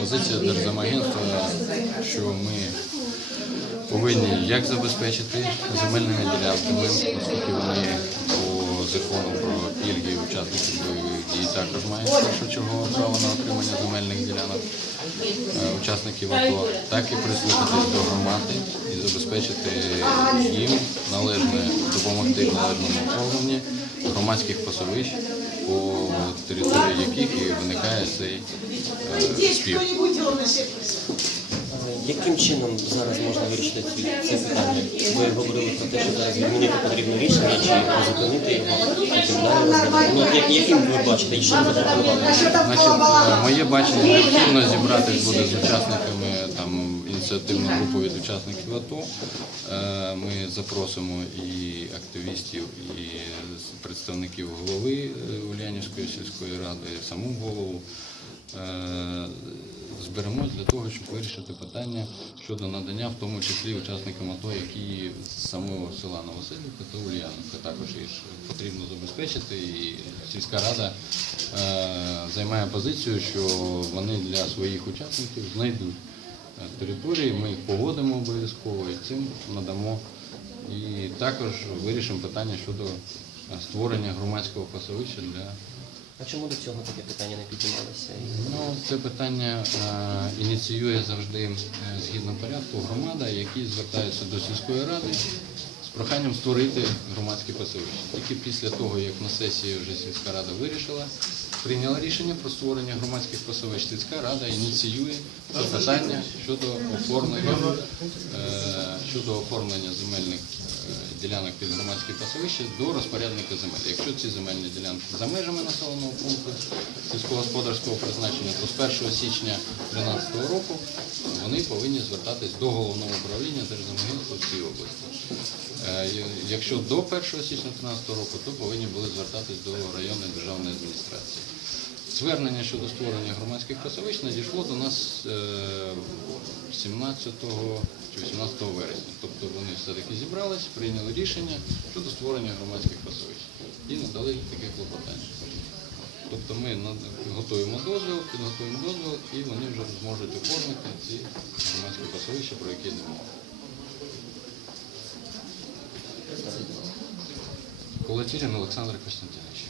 Позиція Держземагентства, що ми повинні як забезпечити земельними ділянками, оскільки вони по закону про пільги учасників бойових дій також мають першочергове право на отримання земельних ділянок е, учасників АТО, так і прислухатись до громади і забезпечити їм належне допомогти в належному оформленні громадських пасовищ, по території яких і виникає цей е, спів. Яким чином зараз можна вирішити ці, це питання? Ви говорили про те, що зараз відмінити потрібно рішення чи зупинити його. Ну, як, яким ви бачите, і що ви запропонували? Значить, е, моє бачення необхідно зібратись буде з учасниками там ініціативну групу від учасників АТО. Е, Ми запросимо і активістів, і представників голови е, Ульянівської сільської ради, саму голову. Е, Зберемось для того, щоб вирішити питання щодо надання, в тому числі учасникам АТО, які з самого села Новоселівка та Ульяновка. Також їх потрібно забезпечити. І сільська рада е, займає позицію, що вони для своїх учасників знайдуть території. Ми їх погодимо обов'язково і цим надамо. І також вирішимо питання щодо е, створення громадського пасовища для А чому до цього таке питання не піднімалося? Ну, це питання е, ініціює завжди е, згідно порядку громада, які звертаються до сільської ради з проханням створити громадське пасовище. Тільки після того, як на сесії вже сільська рада вирішила, прийняла рішення про створення громадських пасовищ, сільська рада ініціює питання щодо оформлення, е, щодо оформлення земельних е, ділянок під громадські пасовища до розпорядника земель. Якщо ці земельні ділянки за межами населеного пункту сільськогосподарського призначення, то з 1 січня 2013 року вони повинні звертатись до головного управління Держземагентства в цій області. Е, Якщо до 1 січня 2013 року, то повинні були звертатись до районної державної адміністрації. Звернення щодо створення громадських пасовищ надійшло до нас е, 17 чи 18 вересня. Тобто вони все-таки зібрались, прийняли рішення щодо створення громадських пасовищ і надали таке клопотання. Тобто ми готуємо дозвіл, підготуємо дозвіл і вони вже зможуть оформити ці громадські пасовища, про які йде мова. Колотілін Олександр Костянтинович.